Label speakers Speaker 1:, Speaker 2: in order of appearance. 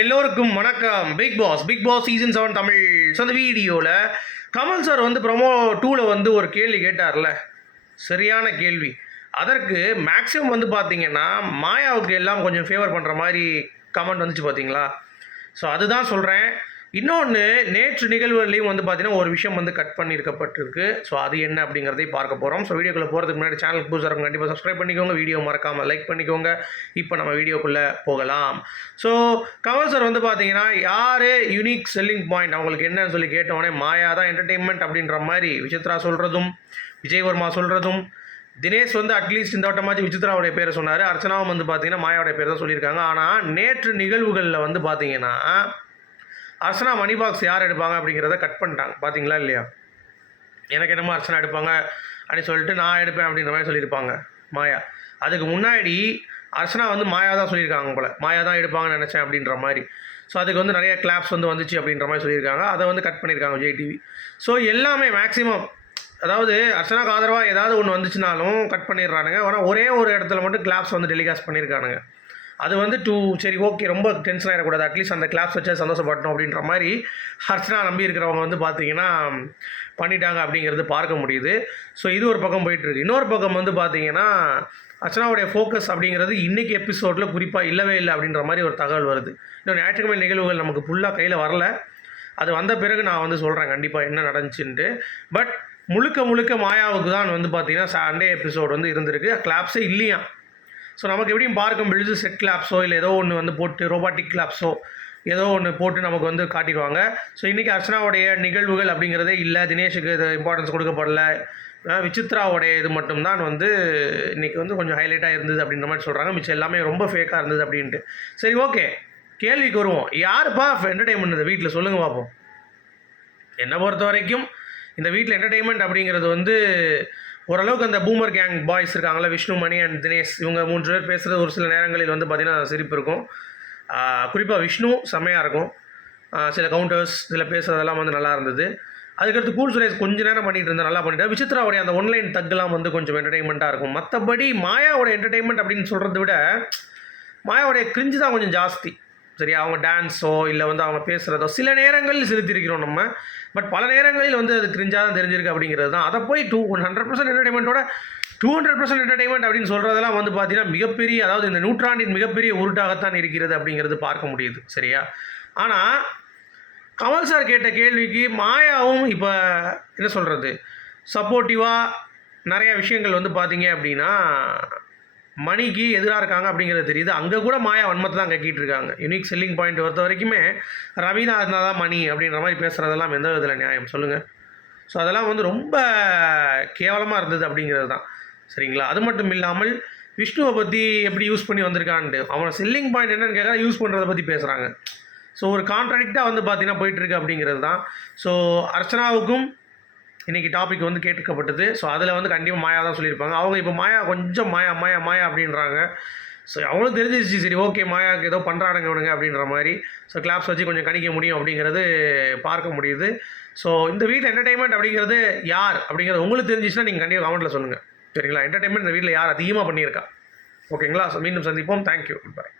Speaker 1: எல்லோருக்கும் வணக்கம். Bigg Boss Bigg Boss season seven Tamil. So அந்த வீடியோவில் கமல் சார் வந்து ப்ரொமோ டூவில் வந்து ஒரு கேள்வி கேட்டார்ல. சரியான கேள்வி. அதற்கு மேக்ஸிமம் வந்து பார்த்தீங்கன்னா மாயாவுக்கு எல்லாம் கொஞ்சம் ஃபேவர் பண்ணுற மாதிரி கமெண்ட் வந்துச்சு பார்த்தீங்களா ஸோ அதுதான் சொல்கிறேன் இன்னொன்று நேற்று நிகழ்வுகளையும் வந்து பார்த்தீங்கன்னா ஒரு விஷயம் வந்து கட் பண்ணியிருக்கப்பட்டிருக்கு. ஸோ அது என்ன அப்படிங்கிறதை பார்க்க போகிறோம் ஸோ வீடியோக்குள்ளே போகிறதுக்கு முன்னாடி சேனலுக்கு புதுசாக இருக்கும் கண்டிப்பாக சப்ஸ்கிரைப் பண்ணிக்கோங்க. வீடியோ மறக்காமல் லைக் பண்ணிக்கோங்க. இப்போ நம்ம வீடியோக்குள்ளே போகலாம். ஸோ கமல் சார் வந்து பார்த்தீங்கன்னா யார் யூனிக் செல்லிங் பாயிண்ட் அவங்களுக்கு என்னன்னு சொல்லி கேட்டோடனே மாயா தான் என்டர்டெயின்மெண்ட் அப்படின்ற மாதிரி விசித்ரா சொல்கிறதும் விஜயவர்மா சொல்கிறதும் தினேஷ் வந்து அட்லீஸ்ட் இந்த வட்டமாச்சு விசித்ராவுடைய பேரை சொன்னார். அர்ச்சனாவும் வந்து பார்த்தீங்கன்னா மாயாவுடைய பேர் தான் சொல்லியிருக்காங்க. ஆனால் நேற்று நிகழ்வுகளில் வந்து பார்த்தீங்கன்னா அர்ச்சனா மணி பாக்ஸ் யார் எடுப்பாங்க அப்படிங்கிறத கட் பண்ணிட்டாங்க. பார்த்தீங்களா இல்லையா? எனக்கு என்னமோ அர்ச்சனா எடுப்பாங்க அப்படின்னு சொல்லிட்டு நான் எடுப்பேன் அப்படின்ற மாதிரி சொல்லியிருப்பாங்க. மாயா. அதுக்கு முன்னாடி அர்ச்சனா வந்து மாயா தான் சொல்லியிருக்காங்க போல. மாயா தான் எடுப்பாங்கன்னு நினச்சேன் அப்படின்ற மாதிரி. ஸோ அதுக்கு வந்து நிறைய கிளாப்ஸ் வந்து வந்துச்சு அப்படின்ற மாதிரி சொல்லியிருக்காங்க. அதை வந்து கட் பண்ணியிருக்காங்க விஜய் டிவி ஸோ எல்லாமே மேக்ஸிமம் அதாவது அர்ச்சனாக்கு ஆதரவாக ஏதாவது ஒன்று வந்துச்சுனாலும் கட் பண்ணிடுறானுங்க. ஆனால் ஒரே ஒரு இடத்துல மட்டும் கிளாப்ஸ் வந்து டெலிகாஸ்ட் பண்ணியிருக்கானுங்க. அது வந்து டூ சரி ஓகே ரொம்ப டென்ஷன் ஆகிடக்கூடாது அட்லீஸ்ட் அந்த கிளாப்ஸ் வச்சா சந்தோஷப்படணும் அப்படின்ற மாதிரி ஹர்ஷனா நம்பி இருக்கிறவங்க வந்து பார்த்தீங்கன்னா பண்ணிட்டாங்க அப்படிங்கிறது பார்க்க முடியுது. ஸோ இது ஒரு பக்கம் போயிட்டுருக்கு இன்னொரு பக்கம் வந்து பார்த்தீங்கன்னா அர்ச்சனாவுடைய ஃபோக்கஸ் அப்படிங்கிறது இன்றைக்கி எபிசோடில் குறிப்பாக இல்லவே இல்லை அப்படின்ற மாதிரி ஒரு தகவல் வருது. இன்னும் ஞாயிற்றுக்கிழமை நிகழ்வுகள் நமக்கு ஃபுல்லாக கையில் வரல. அது வந்த பிறகு நான் வந்து சொல்கிறேன் கண்டிப்பாக என்ன நடந்துச்சுன்ட்டு. பட் முழுக்க முழுக்க மாயாவுக்கு தான் வந்து பார்த்தீங்கன்னா சண்டே எபிசோடு வந்து இருந்திருக்கு. கிளாப்ஸே இல்லையா ஸோ நமக்கு எப்படியும் பார்க்கும் பொழுது செட் கிளாப்ஸோ இல்லை ஏதோ ஒன்று வந்து போட்டு ரோபாட்டிக் கிளாப்ஸோ ஏதோ ஒன்று போட்டு நமக்கு வந்து காட்டிடுவாங்க. ஸோ இன்றைக்கி அர்ச்சனாவுடைய நிகழ்வுகள் அப்படிங்கிறதே இல்லை. தினேஷுக்கு இது இம்பார்ட்டன்ஸ் கொடுக்கப்படல. விசித்ராவுடைய இது மட்டும்தான் வந்து இன்றைக்கி வந்து கொஞ்சம் ஹைலைட்டாக இருந்தது அப்படின்ற மாதிரி சொல்கிறாங்க மிச்சம் எல்லாமே ரொம்ப ஃபேக்காக இருந்தது அப்படின்ட்டு. சரி ஓகே கேள்விக்கு வருவோம். யாருப்பா என்டர்டைன்மெண்ட் இந்த வீட்டில் சொல்லுங்கள் பார்ப்போம் என்னை பொறுத்த வரைக்கும் இந்த வீட்டில் என்டர்டெயின்மெண்ட் அப்படிங்கிறது வந்து ஓரளவுக்கு அந்த பூமர் கேங் பாய்ஸ் இருக்காங்களா விஷ்ணு மணி அண்ட் தினேஷ் இவங்க மூன்று பேர் பேசுகிறது ஒரு சில நேரங்களில் வந்து பார்த்திங்கன்னா சிரிப்பு இருக்கும். குறிப்பாக விஷ்ணு செம்மையாக இருக்கும். சில கவுண்டர்ஸ் சில பேசுகிறதெல்லாம் வந்து நல்லா இருந்தது. அதுக்கடுத்து கூல் சுரேஷ் கொஞ்ச நேரம் பண்ணிட்டு இருந்தா நல்லா பண்ணிட்டு விசித்ராவுடைய அந்த ஒன்லைன் தக்குலாம் வந்து கொஞ்சம் என்டர்டைன்மெண்ட்டாக இருக்கும். மற்றபடி மாயாவோட என்டர்டைன்மெண்ட் அப்படின்னு சொல்கிறத விட மாயாவுடைய கிரிஞ்சு தான் கொஞ்சம் ஜாஸ்தி. சரியா அவங்க டான்ஸோ இல்லை வந்து அவங்க பேசுகிறதோ சில நேரங்களில் செலுத்தியிருக்கிறோம் நம்ம. பட் பல நேரங்களில் வந்து அது கிரிஞ்சாக தான் தெரிஞ்சிருக்கு அப்படிங்கிறது தான். அதை போய் டூ ஒன் ஹண்ட்ரட் பர்சன்ட் என்டர்டைன்மெண்ட்டோட டூ ஹண்ட்ரட் பர்சன்ட் என்டர்டைன்மெண்ட் அப்படின்னு சொல்கிறதெல்லாம் வந்து பார்த்தீங்கன்னா மிகப்பெரிய அதாவது இந்த நூற்றாண்டின் மிகப்பெரிய உருட்டாகத்தான் இருக்கிறது அப்படிங்கிறது பார்க்க முடியுது. சரியா? ஆனால் கமல் சார் கேட்ட கேள்விக்கு மாயாவும் இப்போ என்ன சொல்கிறது சப்போர்ட்டிவாக நிறைய விஷயங்கள் வந்து பார்த்தீங்க அப்படின்னா மணிக்கு எதிராக இருக்காங்க அப்படிங்கிறது தெரியுது. அங்கே கூட மாயா வன்மத்தை தான் கட்டிட்டு இருக்காங்க. யூனிக் செல்லிங் பாயிண்ட் பொறுத்த வரைக்குமே ரவீனா இருந்தால் தான் மணி அப்படின்ற மாதிரி பேசுகிறதெல்லாம் எந்த விதத்தில் நியாயம்? சொல்லுங்கள் ஸோ அதெல்லாம் வந்து ரொம்ப கேவலமாக இருந்தது அப்படிங்கிறது தான். சரிங்களா? அது மட்டும் இல்லாமல் விஷ்ணுவை பற்றி எப்படி யூஸ் பண்ணி வந்திருக்கான்ட்டு அவனை செல்லிங் பாயிண்ட் என்னன்னு கேட்குறா யூஸ் பண்ணுறதை பற்றி பேசுகிறாங்க ஸோ ஒரு கான்ட்ராடிக்டாக வந்து பார்த்தீங்கன்னா போயிட்டுருக்கு அப்படிங்கிறது தான். ஸோ அர்ச்சனாவுக்கும் இன்றைக்கி டாபிக் வந்து கேட்கப்பட்டது ஸோ அதில் வந்து கண்டிப்பாக மாயா தான் சொல்லியிருப்பாங்க. அவங்க இப்போ மாயா கொஞ்சம் மாயா மாயா மாயா அப்படின்றாங்க. ஸோ அவங்களும் தெரிஞ்சிச்சு சரி ஓகே மாயாவுக்கு ஏதோ பண்ணுறானுங்க இவனுங்க அப்படின்ற மாதிரி. ஸோ கிளாப்ஸ் வச்சு கொஞ்சம் கணிக்க முடியும் அப்படிங்கிறது பார்க்க முடியுது. ஸோ இந்த வீட்டில் என்டர்டைன்மெண்ட் அப்படிங்கிறது யார் அப்படிங்கிறது உங்களுக்கு தெரிஞ்சிச்சுன்னா நீங்கள் கண்டிப்பாக கமெண்ட்டில் சொல்லுங்கள் சரிங்களா? என்டர்டைன்மெண்ட் இந்த வீட்டில் யார்? அதிகமாக பண்ணியிருக்கா. ஓகேங்களா ஸோ மீண்டும் சந்திப்போம். Thank you bye